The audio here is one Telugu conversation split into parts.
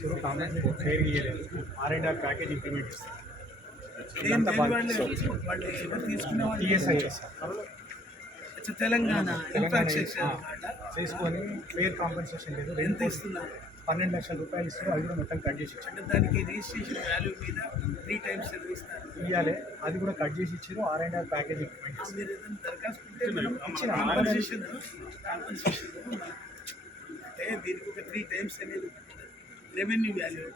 ఇస్తారు కామెంట్ ఫేర్ ఇయ్యలేదు. R and R package implement ఎవరు అచ్చా, తెలంగాణ చేసుకొని ఫేర్ కాంపెన్సేషన్ లేదు. ఎంత ఇస్తున్నారు? పన్నెండు లక్షల రూపాయలు ఇస్తారు అది కూడా మొత్తం కట్ చేసి ఇచ్చారు. అంటే దానికి రిజిస్ట్రేషన్ వాల్యూ మీద త్రీ టైమ్స్ ఇవ్వాలి అది కూడా కట్ చేసి ఇచ్చారు. R and R package implement చేస్తారు. మీరు ఏదైనా దరఖాస్తు కాంపన్సేషన్ కాంపన్సేషన్ అంటే దీనికి ఒక త్రీ టైమ్స్ అనేది రెవెన్యూ వాల్యూ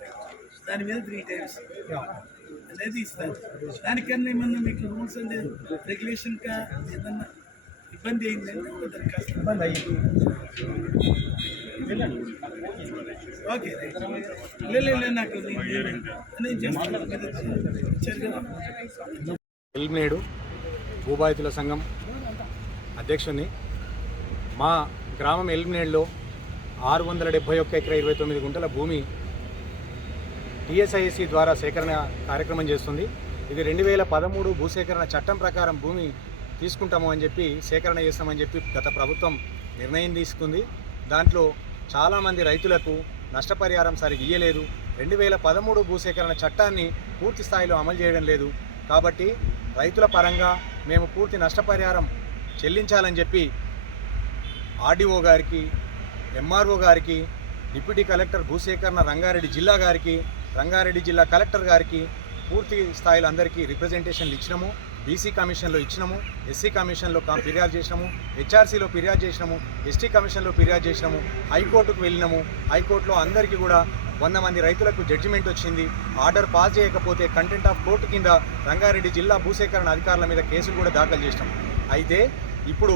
దాని మీద త్రీ టైమ్స్ అనేది ఇస్తారు. దానికన్నా ఏమన్నా మీకు రూల్స్ అండ్ రెగ్యులేషన్ కా ఏదన్నా ఇబ్బంది అయిందంటే ఒక దరఖాస్తు ఇబ్బంది అయ్యింది. Okay right. లే లే, లే, నాకు నేను- చేస్తాను ఎల్మినేడు భూబాధితుల సంఘం అధ్యక్షుని మా గ్రామం ఎల్మినేడులో ఆరు వందల డెబ్బై ఒక్క ఎకరా ఇరవై తొమ్మిది గుంటల భూమి టీఎస్ఐఎస్సి ద్వారా సేకరణ కార్యక్రమం చేస్తుంది. ఇది రెండు వేల పదమూడు భూసేకరణ చట్టం ప్రకారం భూమి తీసుకుంటాము అని చెప్పి సేకరణ చేస్తామని చెప్పి గత ప్రభుత్వం నిర్ణయం తీసుకుంది. దాంట్లో చాలామంది రైతులకు నష్టపరిహారం సరిగ్గా ఇయ్యలేదు. రెండు వేల పదమూడు భూసేకరణ చట్టాన్ని పూర్తి స్థాయిలో అమలు చేయడం లేదు. కాబట్టి రైతుల పరంగా మేము పూర్తి నష్టపరిహారం చెల్లించాలని చెప్పి ఆర్డీఓ గారికి ఎంఆర్ఓ గారికి డిప్యూటీ కలెక్టర్ భూసేకరణ రంగారెడ్డి జిల్లా గారికి రంగారెడ్డి జిల్లా కలెక్టర్ గారికి పూర్తి స్థాయిలో అందరికీ రిప్రజెంటేషన్లు ఇచ్చినాము. బీసీ కమిషన్లో ఇచ్చినాము. ఎస్సీ కమిషన్లో ఫిర్యాదు చేసినాము. హెచ్ఆర్సీలో ఫిర్యాదు చేసినాము. ఎస్టీ కమిషన్లో ఫిర్యాదు చేసినాము. హైకోర్టుకు వెళ్ళినాము. హైకోర్టులో అందరికీ కూడా వంద మంది రైతులకు జడ్జిమెంట్ వచ్చింది. ఆర్డర్ పాస్ చేయకపోతే కంటెంట్ ఆఫ్ కోర్టు కింద రంగారెడ్డి జిల్లా భూసేకరణ అధికారుల మీద కేసులు కూడా దాఖలు చేసినాం అయితే ఇప్పుడు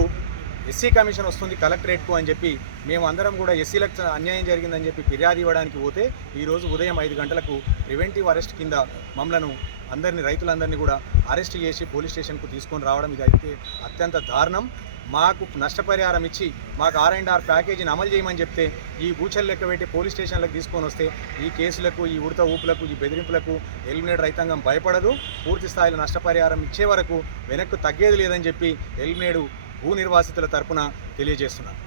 ఎస్సీ కమిషన్ వస్తుంది కలెక్టరేట్కు అని చెప్పి మేము అందరం కూడా ఎస్సీలకు అన్యాయం జరిగిందని చెప్పి ఫిర్యాదు ఇవ్వడానికి పోతే ఈరోజు ఉదయం ఐదు గంటలకు ప్రివెంటివ్ అరెస్ట్ కింద మమ్మలను అందరిని రైతులందరినీ కూడా అరెస్ట్ చేసి పోలీస్ స్టేషన్కు తీసుకొని రావడం ఇది అయితే అత్యంత దారుణం. మాకు నష్టపరిహారం ఇచ్చి మాకు ఆర్ అండ్ ఆర్ ప్యాకేజీని అమలు చేయమని చెప్తే ఈ బూచలు లెక్క పెట్టి పోలీస్ స్టేషన్లకు తీసుకొని వస్తే ఈ కేసులకు ఈ ఉడత ఊపులకు ఈ బెదిరింపులకు ఎలిమినేట్ రైతాంగం భయపడదు. పూర్తి స్థాయిలో నష్టపరిహారం ఇచ్చే వరకు వెనక్కు తగ్గేది లేదని చెప్పి ఎలిమినేడు భూ నిర్వాసితుల తరపున తెలియజేస్తున్నాను.